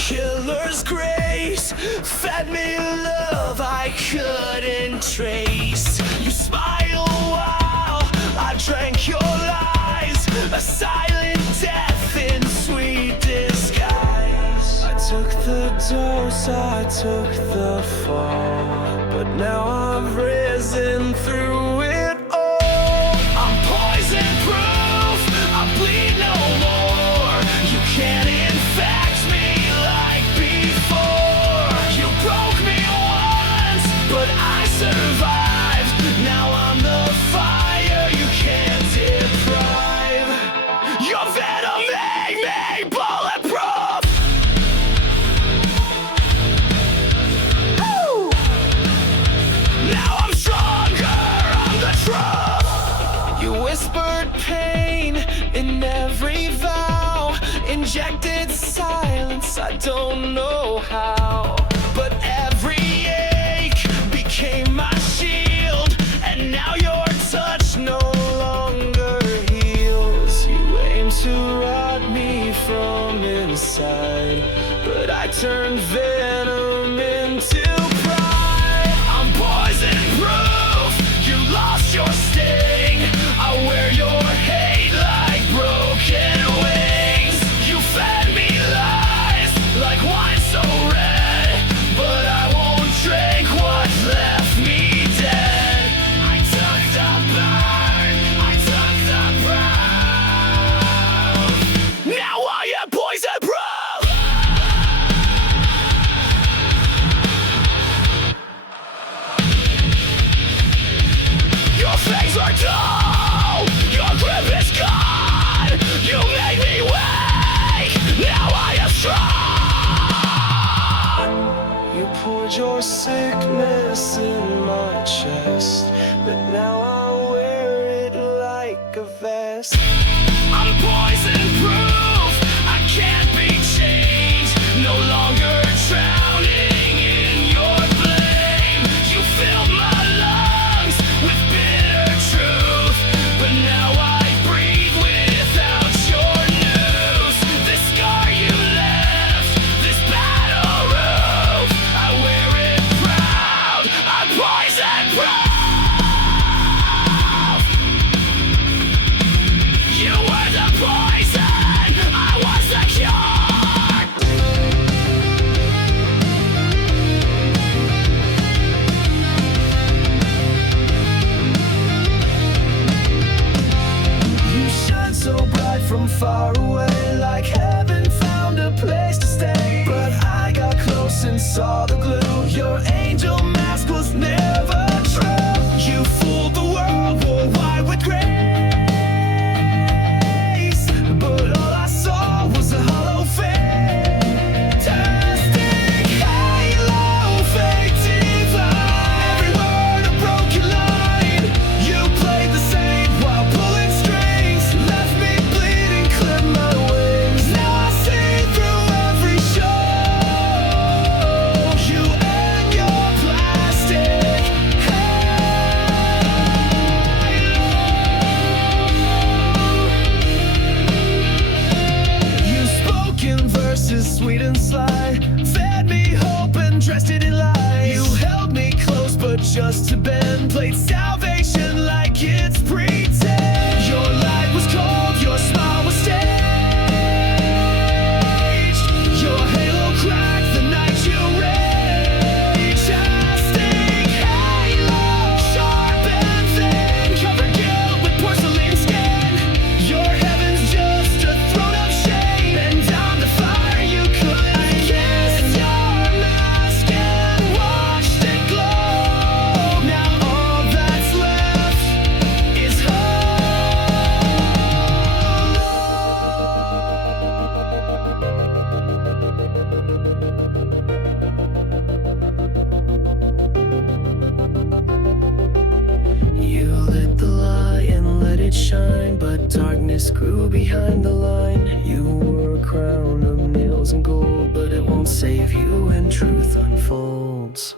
killer's grace fed me love I couldn't trace. You smile while I drank your lies, a silent death in sweet disguise. I took the dose, I took the fall, but now I've risen through it all. I'm poison proof, I bleed no more. You can't infect me like before. You broke me once, but I survived. Now I'm the fire you can't deprive. Your venom made me bulletproof. Woo! Now I'm stronger, I'm the truth. You whispered pain in every vow, injected silence, I don't know how. But every ache became my shield, and now your touch no longer heals. You aim to rot me from inside, but I turned venom into pride. I'm poison proof, you lost your sting. I wear your hate like broken wings. You fed me lies like wine so red, but I won't drink what left me dead. I took the burn, I took the brown. Now I am poison proof. Your fangs are dull, your grip is gone. You made me weak, now I am strong. You poured your sickness in my chest, but now I wear it like a vest. I'm poison proof, I can't be changed. No longer drowning in your blame. You filled my lungs with bitter truth, but now I breathe without your news. This scar you left, this battle roof, I wear it proud. I'm poison proof. You were the poison, I was the cure. You shine so bright from far away, like heaven found a place to stay. But I got close and saw the glue. Your angel mask was never true. You fooled the world, wore white with grace, but all I saw was a hollow fantastic halo, fake divine. Every word a broken line. You played the same while pulling strings, left me bleeding, clipped my wings. Now I see through every show. You and your plastic halo. You spoke in verses sweet and sly, fed me hope and dressed it in lies. You held me close but just to bend, played salvation like it's pretend. Your light was cold, your smile was staged. Your halo cracked the night you raged. Casting halo, sharp and thin, covered guilt with porcelain skin. Your heaven's just a throne of shame, and I'm the fire you couldn't kiss. Your mask and watched it glow. Now all that's left is You lit the light and let it shine, but darkness grew behind the line. You wore a crown of nails and gold, but it won't save you when truth unfolds.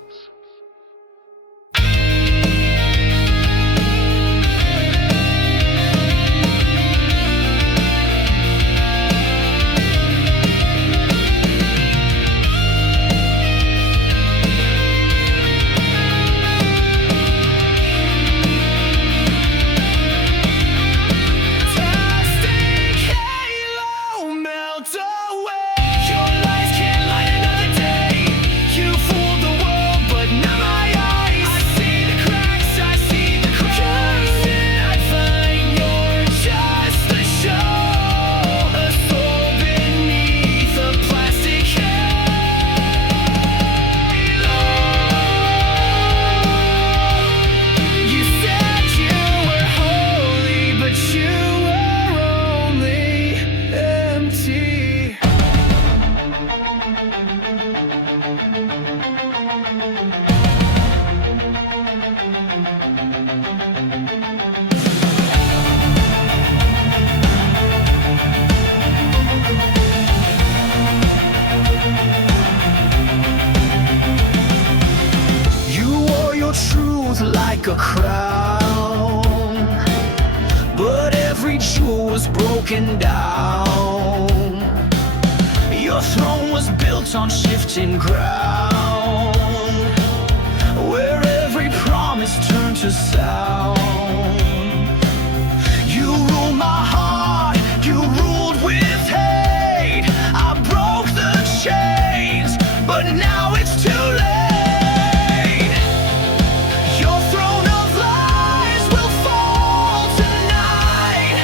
truth like a crown, but every jewel was broken down. Your throne was built on shifting ground, where every promise turned to sound. You ruled my heart, you ruled with hate. I broke the chains, but now it's too late. Your throne of lies will fall tonight.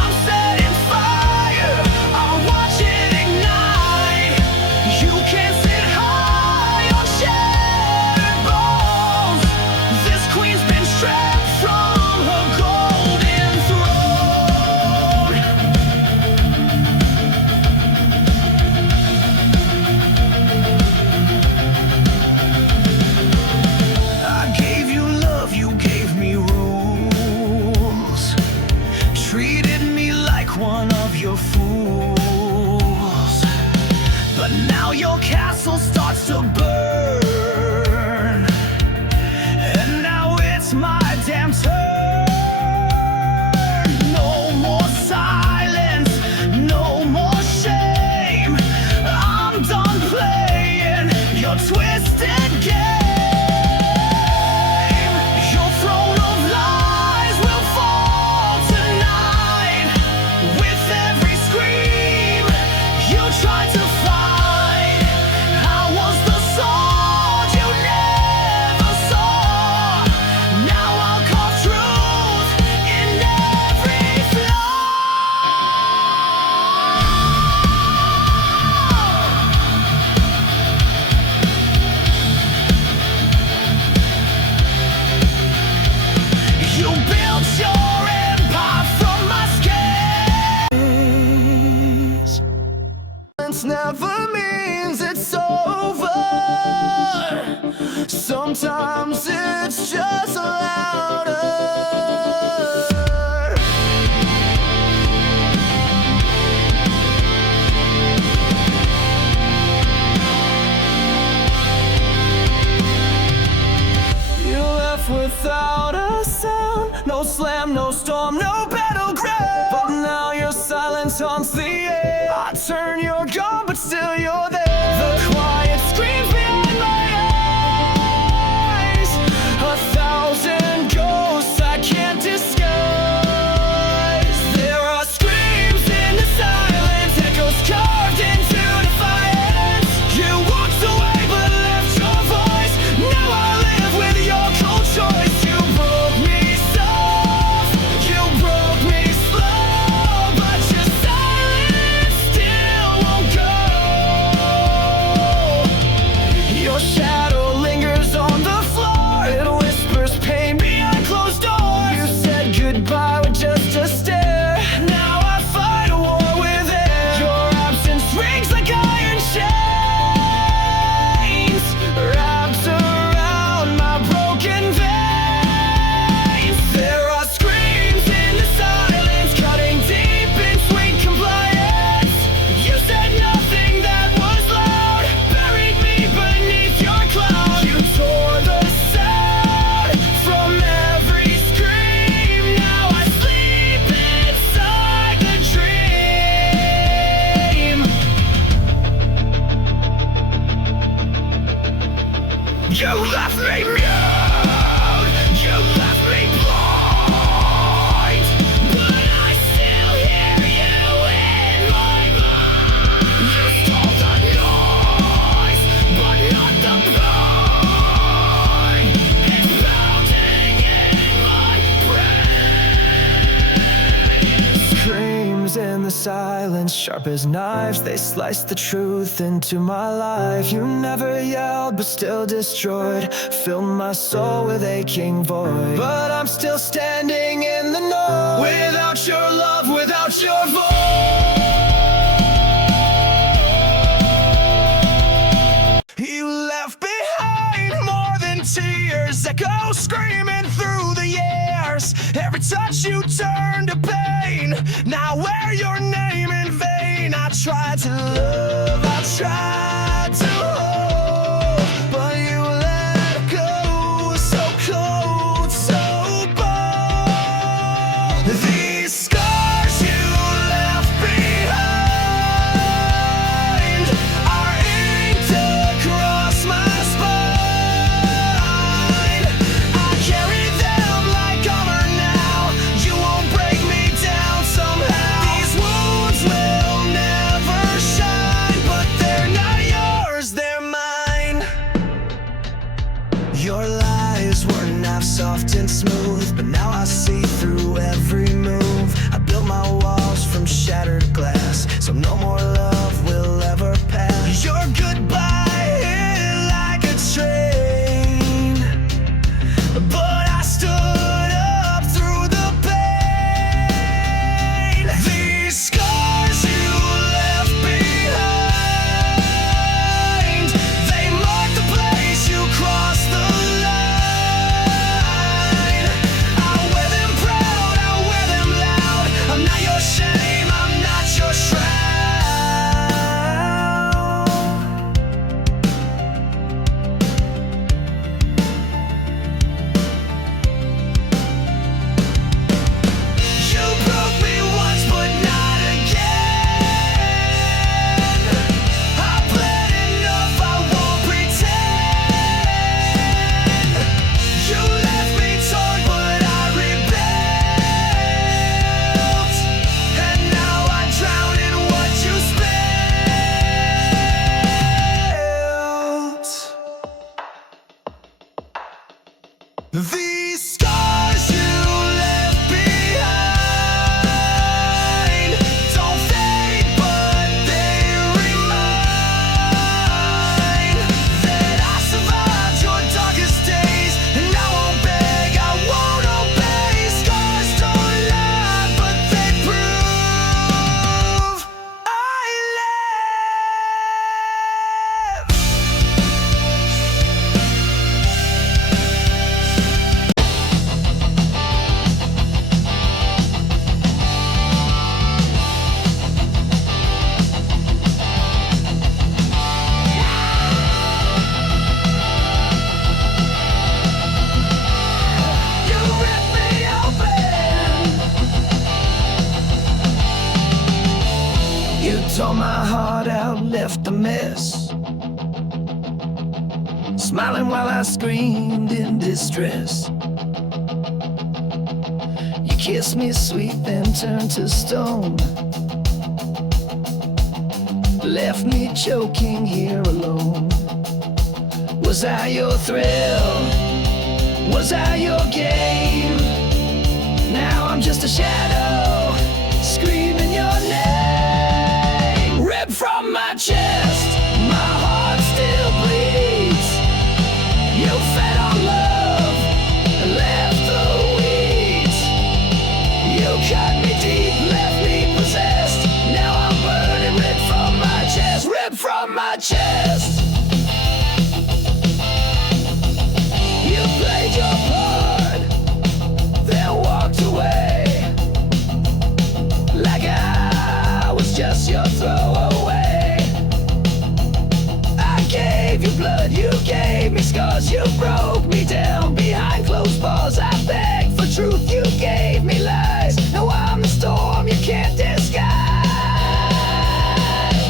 I'm setting fire, I'll watch it ignite. You can't sit high on shattered bones. This queen's been stripped from her golden throne. I gave you love, you gave me rules, treated me like one of your fools. But now your castle starts to burn, and now it's my damn turn. No more silence, no more shame. I'm done playing your twisted game. Your throne of lies will fall tonight. With every scream you tried to fight, I was the sword you never saw. Now I'll carve truth in every flaw. You built your empire from my scars. Silence never means it's over. Sometimes it's just louder. You left without a sound, no slam, no storm, no battleground. But now your silence haunts the air. I turn your gun, but still you're there. The quiet screams behind my eyes, a thousand ghosts I can't disguise. There are screams in the silence, echoes carved into defiance. You walked away but left your voice. Now I live with your cold choice. You broke me soft, you broke me slow, but your silence still won't go. Your shadow lingers on the floor, it whispers pain behind closed doors. You said goodbye with just a stare. Now I fight a war with air. Your absence rings like iron chains, wrapped around my broken veins. There are screams in the silence, cutting deep in sweet compliance. You said nothing that was loud, buried me beneath your cloud. You tore the sound from every scream. Now I sleep inside the dream. You left me mute, you left me blind, but I still hear you in my mind. You stole the noise, but not the pain. It's pounding in my brain. Screams in the silence, sharp as knives, they slice the truth into my life. You never yelled, but still destroyed, filled my soul with aching void. But I'm still standing in the know, without your love, without your voice. You left behind more than tears, echo screaming through the years. Every touch you turned to pain, now wear your name in vain. I tried to love, I tried to hold, but you let go so cold. acting smooth, but now I see through every move. I built my walls from shattered glass, so no more love will ever pass. Your goodbye hit like a train, but I stood up through the pain. These scars you left behind, they mark the place you crossed the line. I wear them proud, I wear them loud. I'm not your shame, I'm not your shroud. You broke me once, but not again. I bled enough, I won't pretend. You left me torn, but I rebuilt. And now I drown in what you spilled. These scars you left behind don't fade, but they remind that I survived your darkest days, and I won't beg, I won't obey. Scars don't lie, but they prove I live. You ripped me open. You tore my heart out, left a mess. Smiling while I screamed in distress. You kissed me sweet, then turned to stone. Left me choking here alone. Was I your thrill? Was I your game? Now I'm just a shadow, screaming your name. Ripped from my chest, my heart still bleeds. You fed on love and left the weeds. You cut me deep, left me possessed. Now I'm burning, ripped from my chest, ripped from my chest. You played your part, then walked away, like I was just your throwaway. I gave you blood, you gave me scars. You broke me down behind closed bars. I begged for truth, you gave me lies. Now I'm the storm you can't disguise.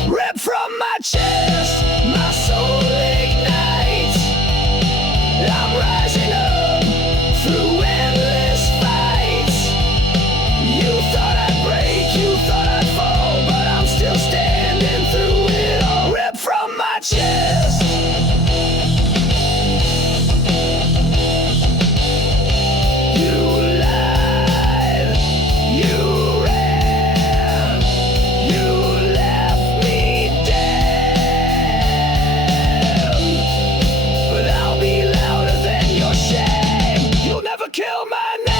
Ripped from my chest, my soul ignites. I'm rising up through endless fights. You thought I'd break, you thought I'd fall, but I'm still standing through it all. Ripped from my chest. You lied, you ran, you left me dead. But I'll be louder than your shame. You'll never kill my name.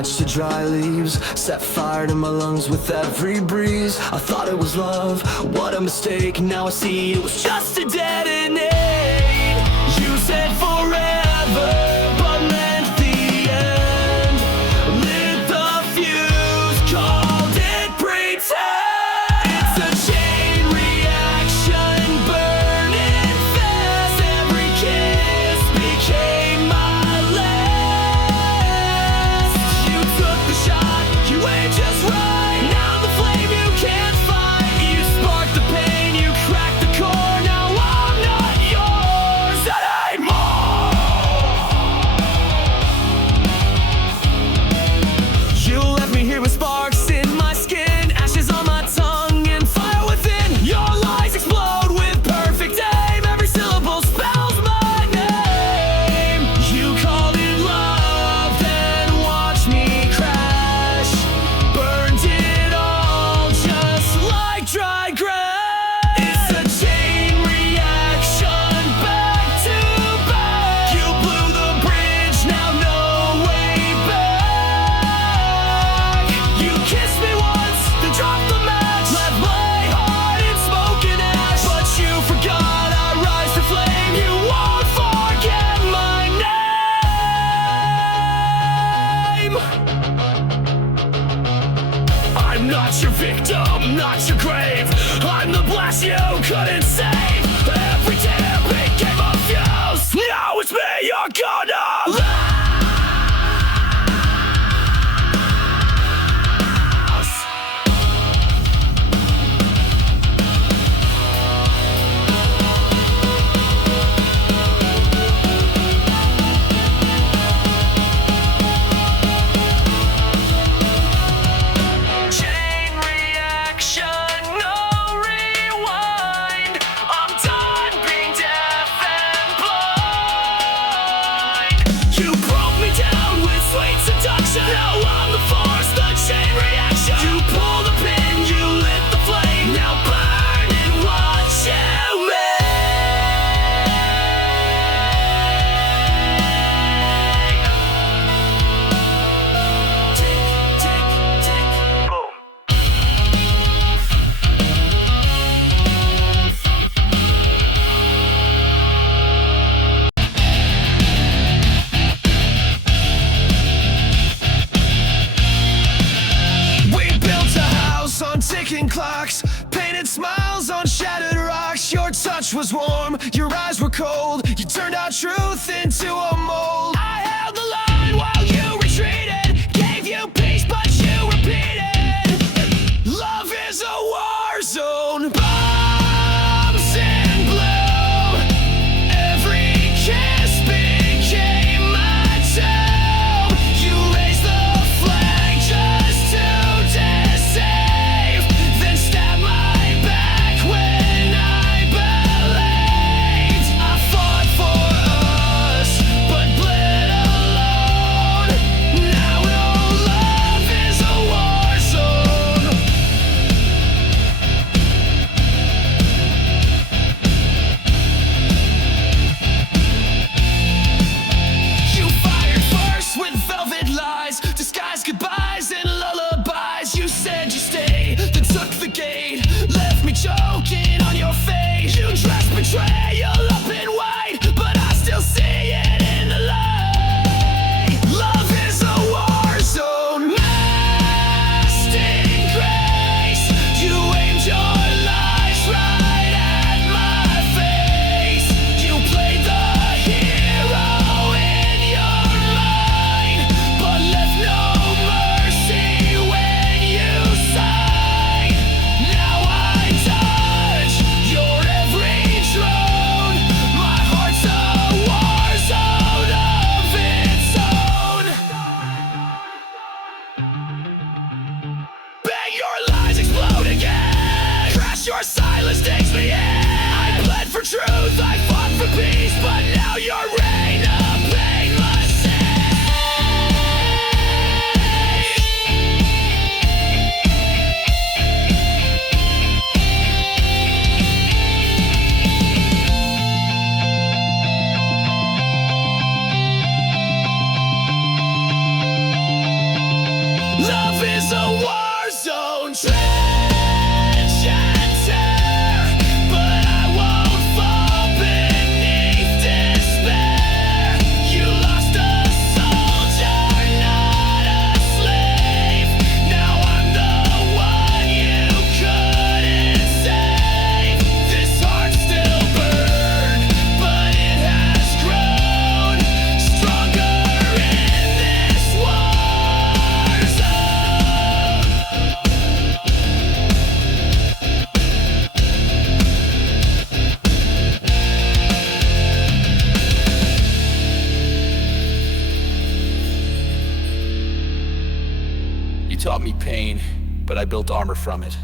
match to dry leaves, set fire to my lungs with every breeze. I thought it was love, what a mistake. Now I see it was just a detonate. You said forever, but meant the end. Lit the fuse, called it pretend. It's a chain reaction, burning fast. Every kiss became my last. You took the shot, you aimed just right. Now the flame you can't fight. You sparked the pain, you cracked the core. Now I'm not yours anymore. You left me here with sparks in my skin, ashes on my tongue, and fire within. Your lies explode with perfect aim. Every syllable spells my name. You called it love, then watched me crash. Burned it all just like dry grass. It's a chain reaction, back to back. You blew the bridge, now no way back. You kissed me once, then dropped the match. Left my heart in smoke and ash. But you forgot I rise to flame. You won't forget my name. I'm not your victim, not your grave. I'm the blast you couldn't save. Every tear became a fuse. Now it's me you're gonna lose. Chain reaction, no rewind. I'm done being deaf and blind. You broke me down with sweet seduction. Now I'm the force, the chain reaction. You pull the pin, you lit the flame. Now burn and watch you Tick, tick, tick, boom. We built a house on ticking clocks, painted smiles on shattered rocks. Your touch was warm, your eyes were cold. You turned our truth into a mold. I held the line while you retreated, gave you peace but you repeated. Love is a war zone, bombs in bloom. Every kiss became my tomb. You raised the flag just to deceive, then stabbed my back when I believed. I fought for us, but bled alone. Now no love is a war zone. You fired first with velvet lies, disguised goodbyes and lullabies. You said you stay, then took the gate, left me choking on your face. You dressed betrayal up in white, but I still see it in the light. Love is a war zone, masked in grace. You aimed your lies right at my face. You played the hero in your mind, but left no mercy when you sighed. Now I touch your every drone. My heart's a war zone of its own. Bang, your lies explode again. Crash, your silence takes me in. I bled for truth, I fought for peace, but now your reign of painless It's a war zone, trench and tear, but I won't fall beneath despair. You lost a soldier, not a slave. Now I'm the one you couldn't save. This heart still burned, but it has grown stronger in this war zone. You taught me pain, but I built armor from it.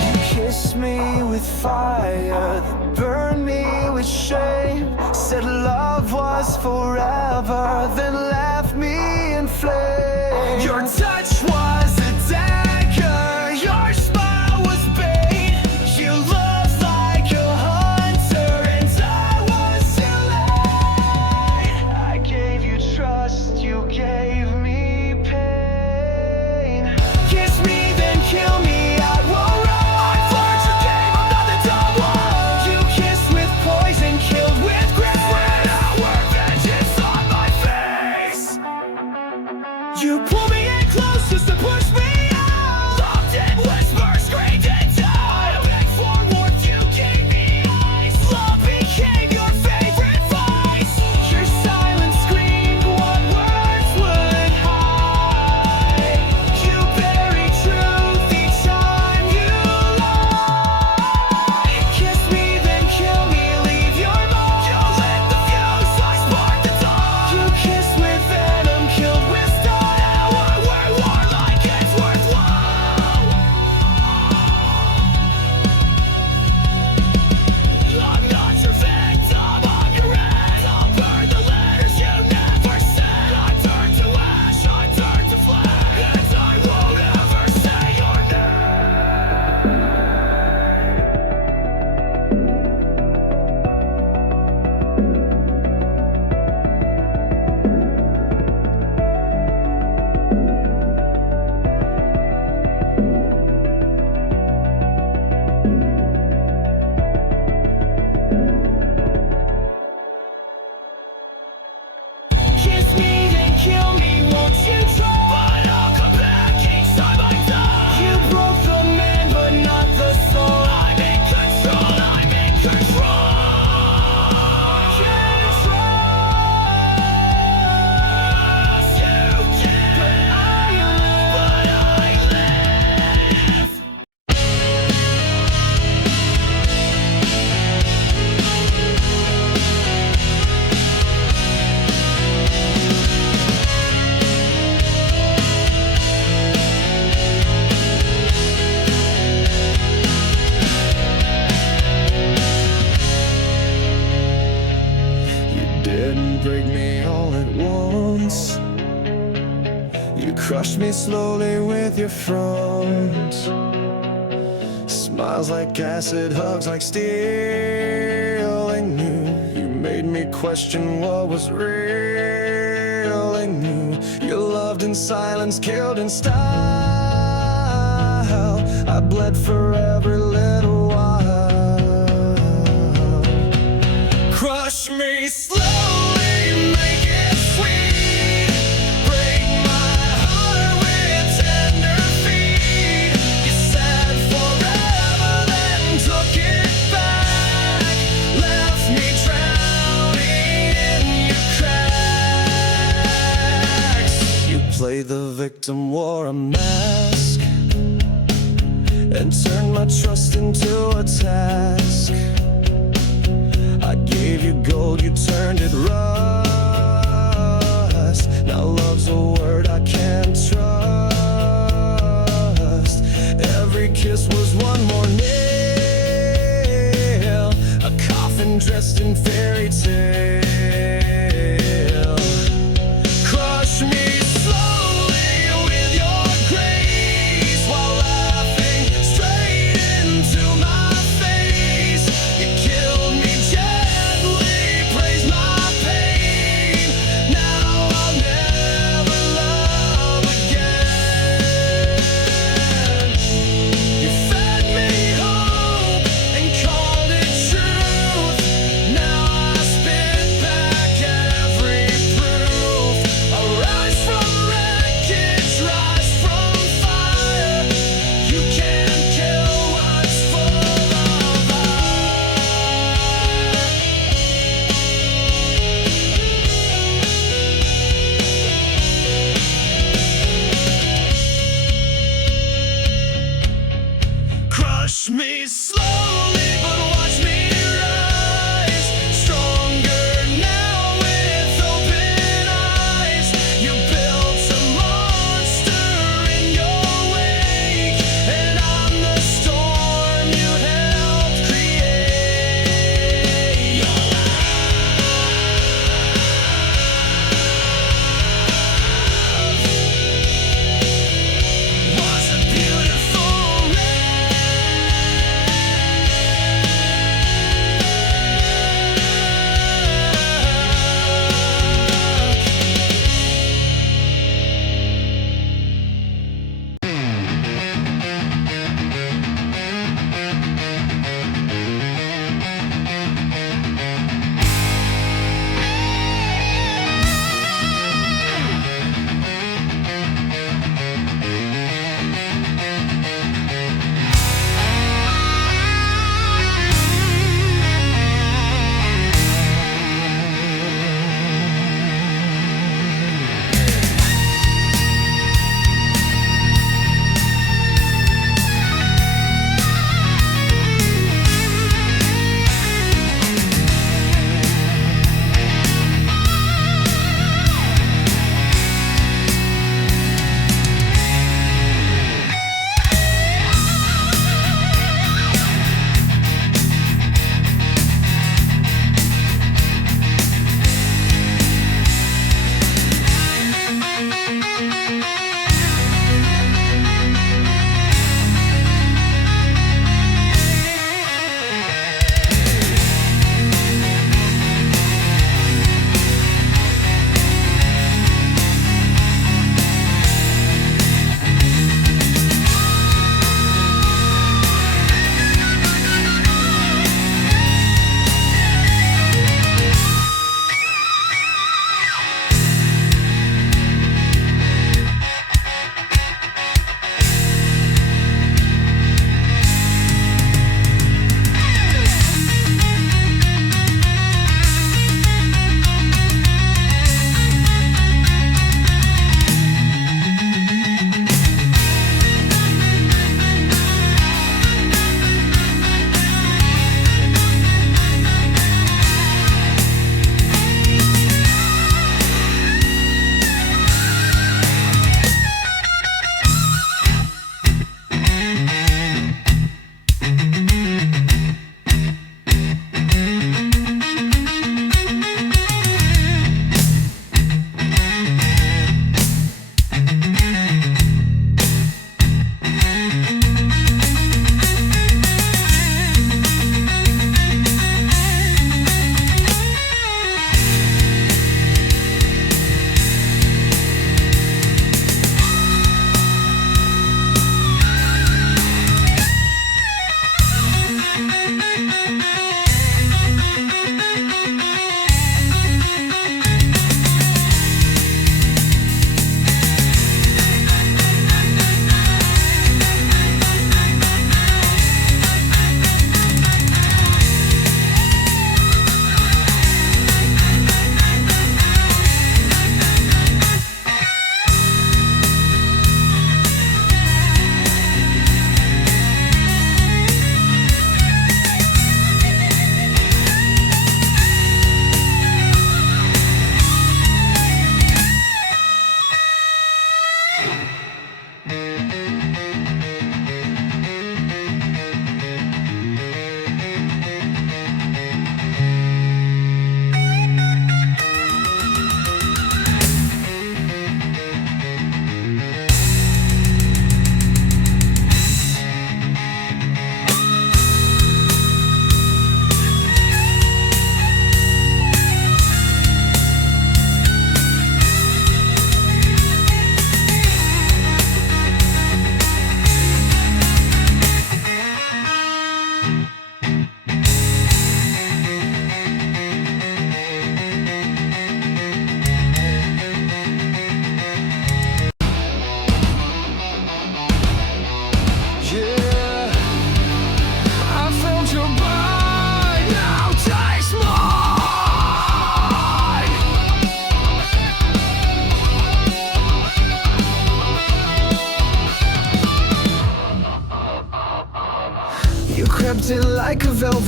You kissed me with fire, that burned me with shame. Said love was forever, then left me in flames. Your touch was a dagger, your smile was bait. You looked like a hunter, and I was too late. I gave you trust, you gave me pain. Kiss me, then kill me, I will run. I've learned your game, I'm not the dumb one. You kissed with poison, killed with grace. Spread our vengeance on my face. You pull me in close just to push me out. Loved in whispers, screamed in doubt. I begged for warmth, you gave me ice. Love became your favorite vice. Your silence screamed what words would hide. You buried truth each time you lie. Kiss me, then kill me, leave your mark. You lit the fuse, I sparked the dawn. You kissed with venom, killed with stone. Now we're warlike, it's worthwhile. I'm not your victim, I'm your end. I'll burn the letters you never said. I turn to ash, I turn to flame, and I won't ever say your Kiss me, then kill me, won't you try? But I'll come back each time I die. You broke the man, but not the soul. I'm in control, I'm in control. Yes, you did. But I live. You didn't break me all at once. You crushed me slowly with your front. Smiles like acid, hugs like steel. I knew you made me question what was real. I knew you loved in silence, killed in style. I bled for every little while. Crush me slowly, make it sweet. Break my heart with tender feet. You said forever, then took it back. Left me drowning in your cracks. You played the victim, wore a mask, and turned my trust into a task. I gave you gold, you turned it rust. Now love's a word I can't trust. Every kiss was one more nail, a coffin dressed in fairy tale. Crush me slowly with your grace, while laughing straight into my face.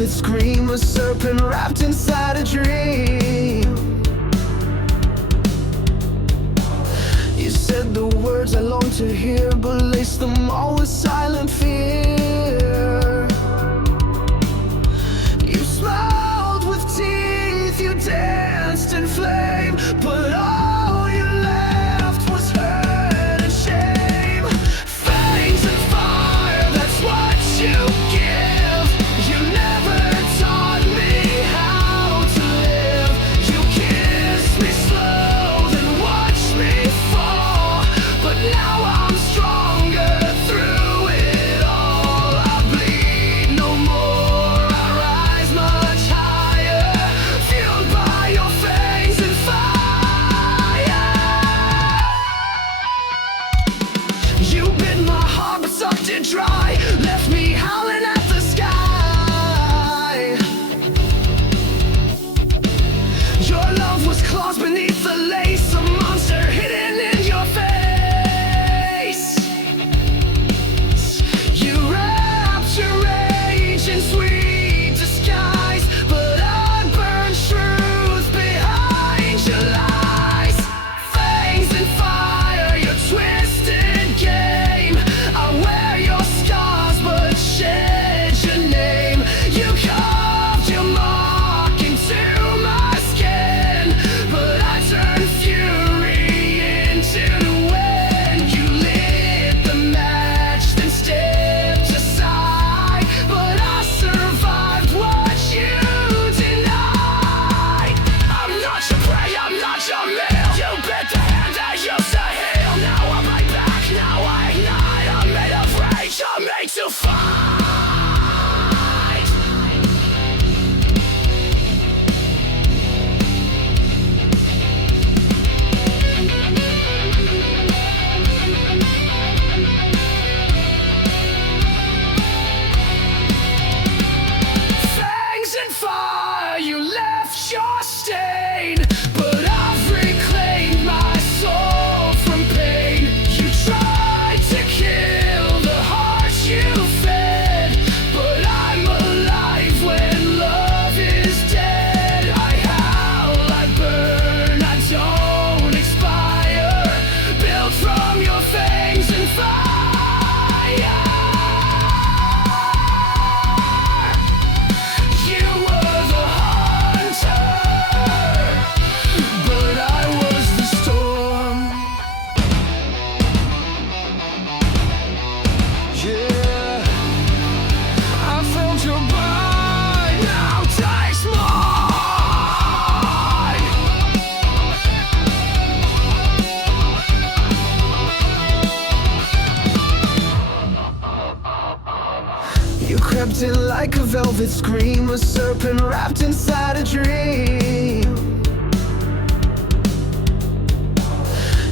velvet scream, a serpent wrapped inside a dream. You said the words I long to hear, but laced them all with silent fear. You smiled with teeth, you danced in flame, but all you left was hurt and shame. Fangs and fire, that's what you give. You never taught me how to live. You kissed me slow, then watched me fall, but now I'm stronger through it all. I bleed no more, I rise much higher, fueled by your fangs and fire. You bit my heart but sucked it dry, left me howling at the sky. Your love was claws beneath the lace, a monster hidden in your face. You wrapped your rage in sweet disguise, but I burned truth behind your lies. Fangs and fire, your twisted game. I wear your scars but shed your name. You carved your mark into my skin, but I turned fury into the wind. You lit the match, then stepped aside, but I survived what you denied. I'm not your prey, I'm not your meal. You bit the hand that used to heal. Now I'm right back, now I ignite. I'm made of rage, I'm made to fight. Fangs and fire, you left your stain, but I've reclaimed my soul from pain. You tried to kill the heart you fed, but I'm alive when love is dead. I howl, I burn, I don't expire, built from your fangs and fire. You were the hunter, but I was the storm. Yeah, I felt your bite, now taste mine. You crept in like a velvet scream, a serpent wrapped inside a dream.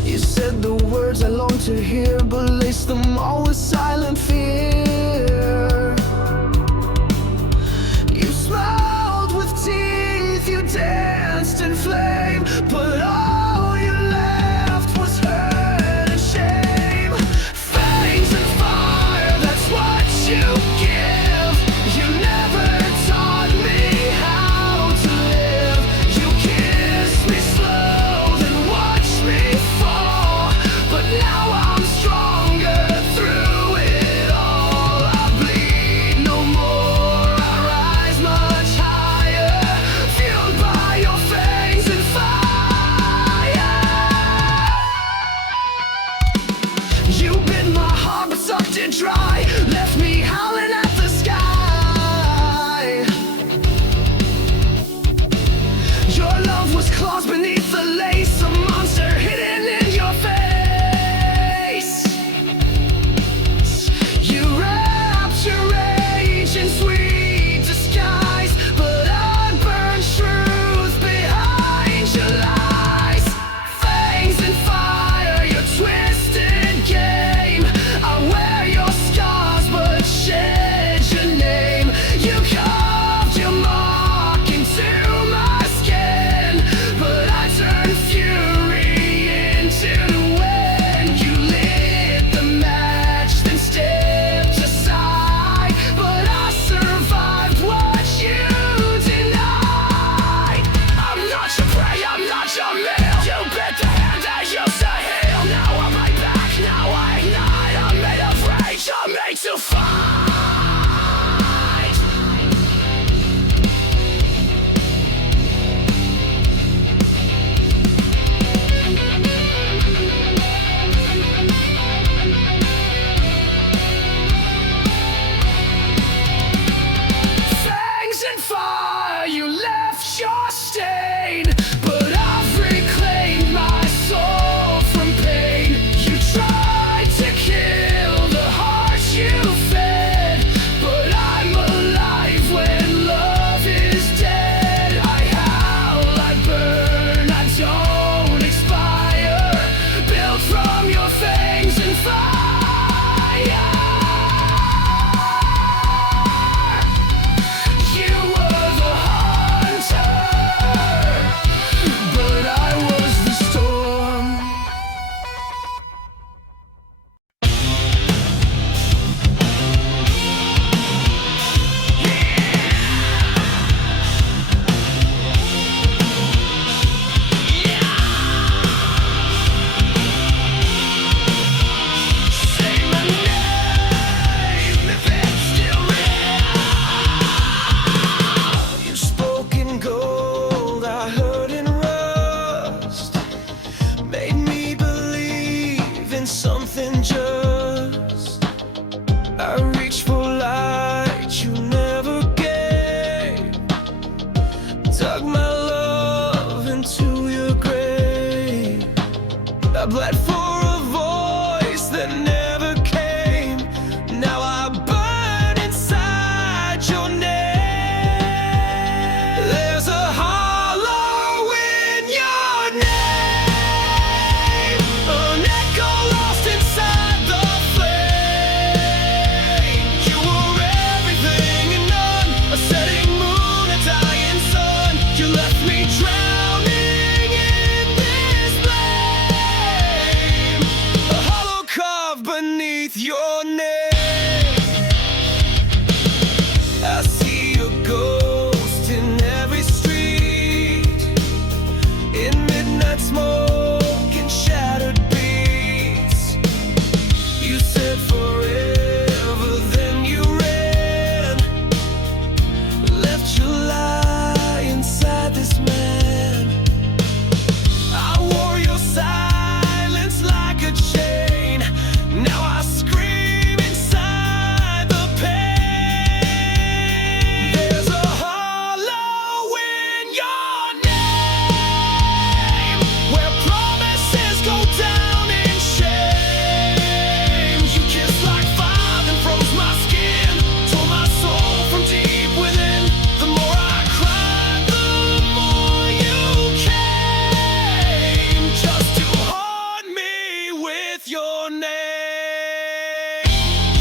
You said the words I long to hear, but laced them all with silent fear. You smiled with teeth, you danced in flame, but all you left was hurt and shame. Fangs and fire, that's what you give. You never taught me how to live. You kissed me slow, then watched me fall, but now I'm stronger through it all. fire, you left your stain, but I've reclaimed my soul from pain. You tried to kill the heart you fed, but I'm alive when love is dead. I howl, I burn, I don't expire, built from your fangs and fire. Something just, I reach for light you never gave, dug my love into your grave. I bled for a voice that never came. Now I burn inside your name. There's a hollow in your name, an echo lost inside the flame. You were everything and none, a setting moon, a dying sun. You left me drowning in this flame, a hollow carved beneath your name. I see a ghost in every street, in midnight smoke and shattered beats. You said forever, then you ran, left your lie inside this man. I wore your silence like a chain. Now I scream inside the pain. There's a hollow in your name, where promises go down in shame. You kissed like fire and froze my skin, tore my soul from deep within. The more I cried, the more you came, just to haunt me with your name.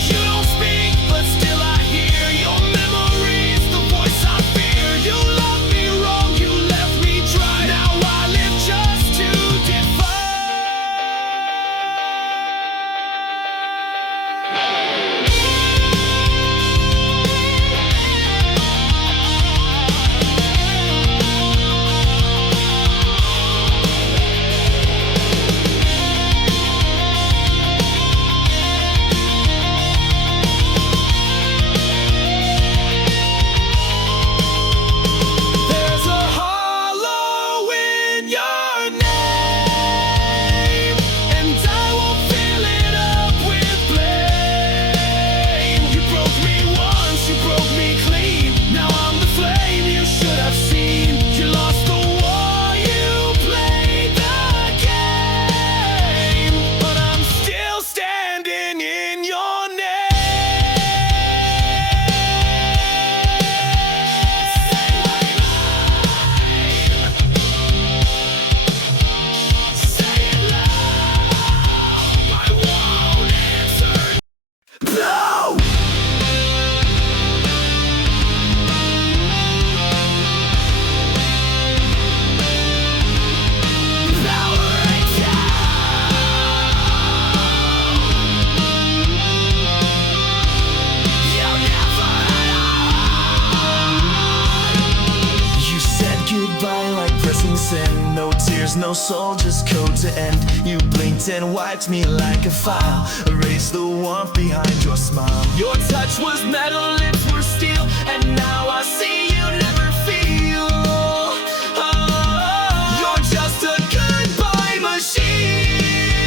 You don't speak, but still I hear your memories, the voice I fear. You loved me wrong, you left me dry. Now I live just to defy. There's a hollow in your name, and I won't fill it up with blame. You broke me once, you broke me clean. Now I'm the flame you should have seen. You lost the war, you played the game, but I'm still standing in your name. Say it loud, I won't answer. No! Powering down. You never had. You said goodbye like pressing send. No tears, no soul, just code to end. You blinked and wiped me like a file, erased the warmth behind your smile. Your touch was metal, lips were steel, and now I see you never feel. Oh, you're just a goodbye machine,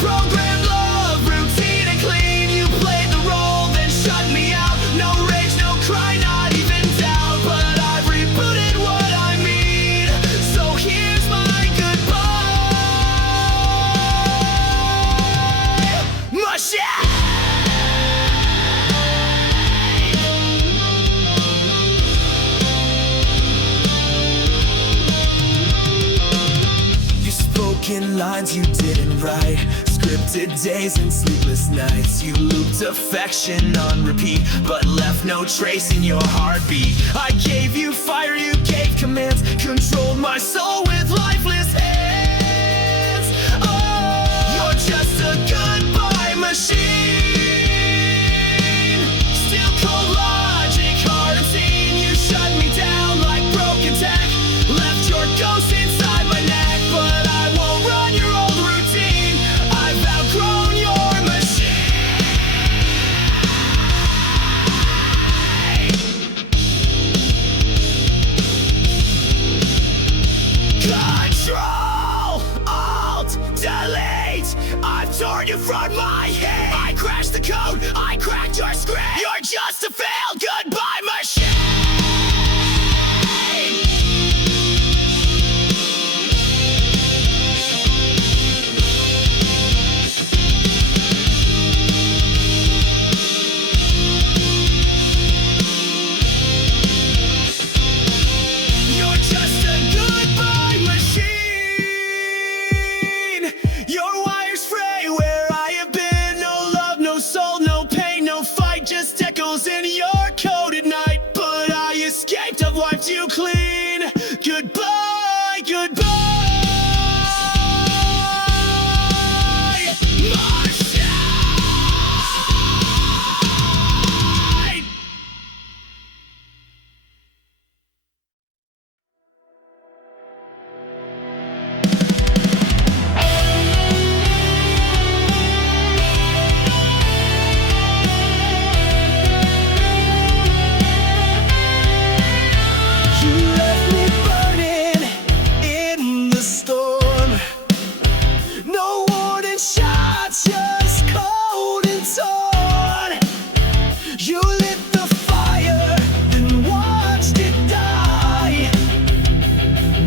programmed love, routine and clean. You played the role, then shut me out. No rage, no cry, not even lines you didn't write, scripted days and sleepless nights. You looped affection on repeat, but left no trace in your heartbeat. I gave you fire, you gave commands, controlled my soul with lifeless hands. Oh, you're just a goodbye machine. Still cold logic, hard and seen. You shut me down like broken tech, left your ghost inside my neck. But I won't run your old routine, I've outgrown your machine. Control, Alt, Delete, I've torn you from my head. I crashed the code, I cracked your script. You're just a failed goodbye machine. You're just a goodbye machine. Your wires fray where I have been. No love, no soul, no pain, no fight, just echoes in your code at night. But I escaped, I've wiped you clean. Goodbye, goodbye, machine. You left me burning in the storm. No warning shots, just cold and torn. You lit the fire, then watched it die.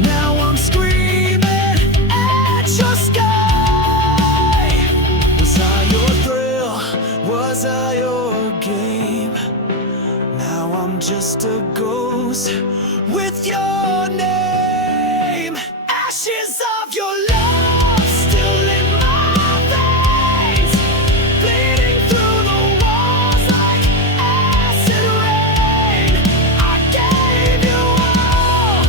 Now I'm screaming at your sky. Was I your thrill? Was I your game? Now I'm just a ghost with your name. Ashes of your love still in my veins, bleeding through the walls like acid rain. I gave you all,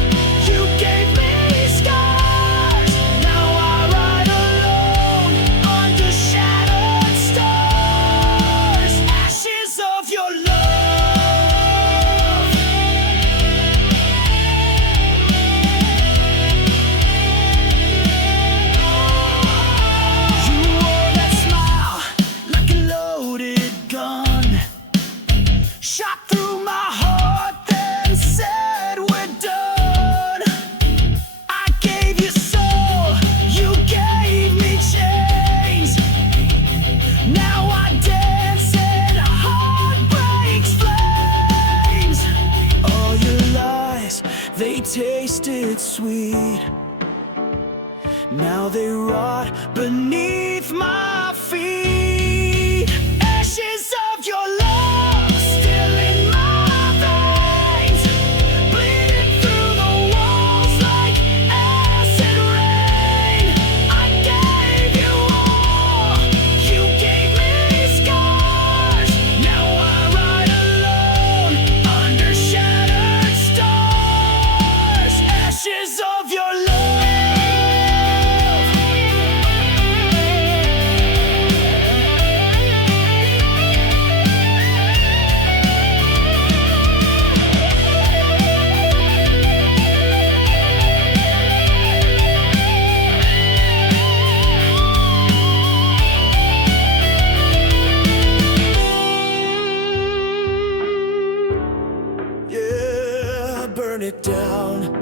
you gave me scars. Now I ride alone under shattered stars. Ashes of your love. You wore that smile like a loaded gun, shot through my heart, then said we're done. I gave you soul, you gave me chains. Now I dance in heartbreak's flames. All your lies, they tasted sweet. Now they rot beneath my feet. Ashes of your love still in my veins, bleeding through the walls like acid rain. I gave you all, you gave me scars. Now I ride alone under shattered stars. Ashes of your love. Yeah, burn it down,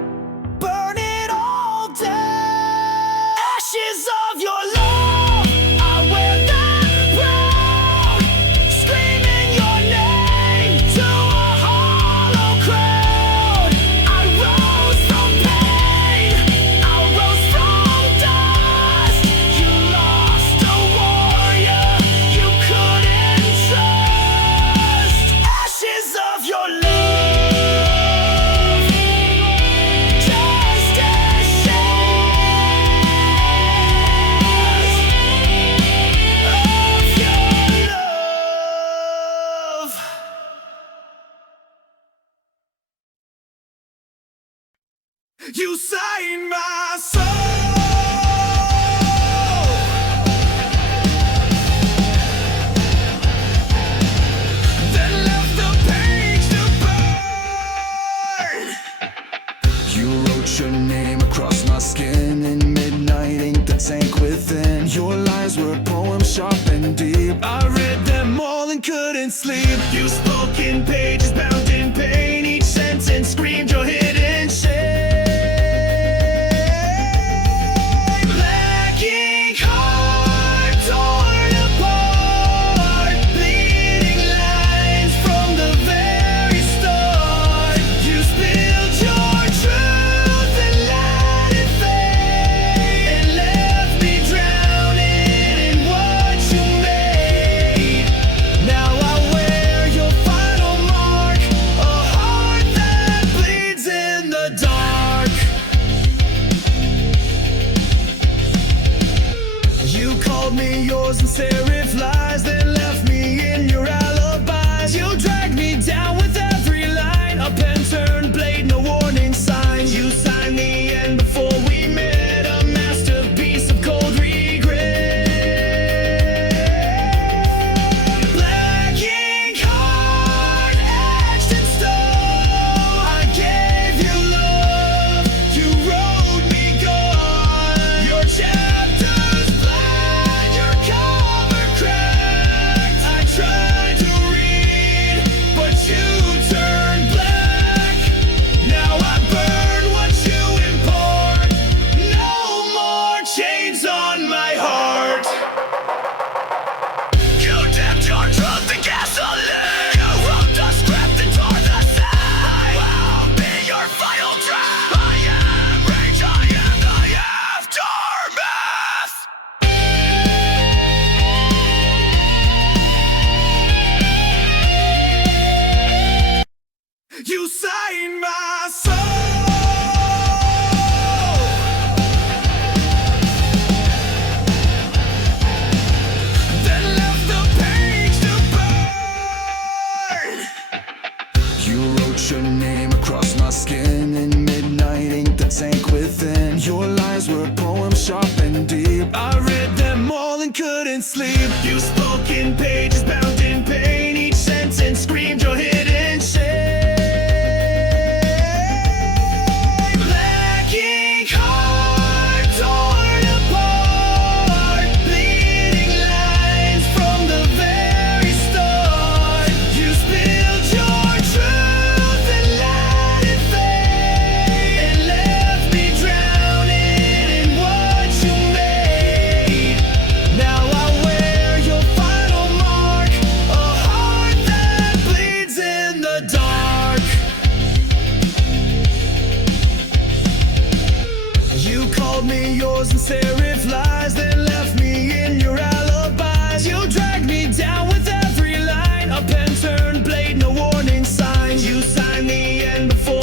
burn it all down. Ashes of your love, I wear them proud, screaming your name to a hollow crowd. I rose from pain, I rose from dust. You lost a warrior you couldn't trust. Ashes of your love. Just a shame. You signed my soul, then left the page to burn. You wrote your name across my skin in midnight ink that sank within. Your lines were poems sharp and deep. I read them all and couldn't sleep. You spoke in pages bound in pain. Each sentence screamed your hidden shame. Black ink heart torn apart, bleeding lines from the very start. You spilled your truth and let it fade, and left me drowning in what you made. Now I wear your final mark, a heart that bleeds in the dark. You called me yours in serif lies, then left me in your alibis. You dragged me down with every line, a pen turned blade, no warning signs. You signed the end before we met, a masterpiece of cold regret. Black ink heart etched in stone. I gave you love, you wrote me gone. Your chapters blank, your cover cracked. I tried to read, but you turned black. Now I burn what you import. No more chains on my heart. You dipped your truth in gasoline. You wrote the script and tore the side. I'll be your final draft. I am rage, I am the aftermath. You signed my soul, then left the page to burn. You wrote your name across my skin in midnight ink that sank within. Your lines were poems sharp and deep. I read them all and couldn't sleep. You spoke in pages bound in pain. Each sentence screamed your hidden shame. Black ink heart torn apart, bleeding lines from the very start. You spilled your truth and let it fade, and left me drowning in what you made. Now I wear your final mark, a heart that bleeds in the dark. You called me yours in serif lies, then left me in your alibis. You dragged me down with every line, a pen turned blade, no warning signs. You signed the end before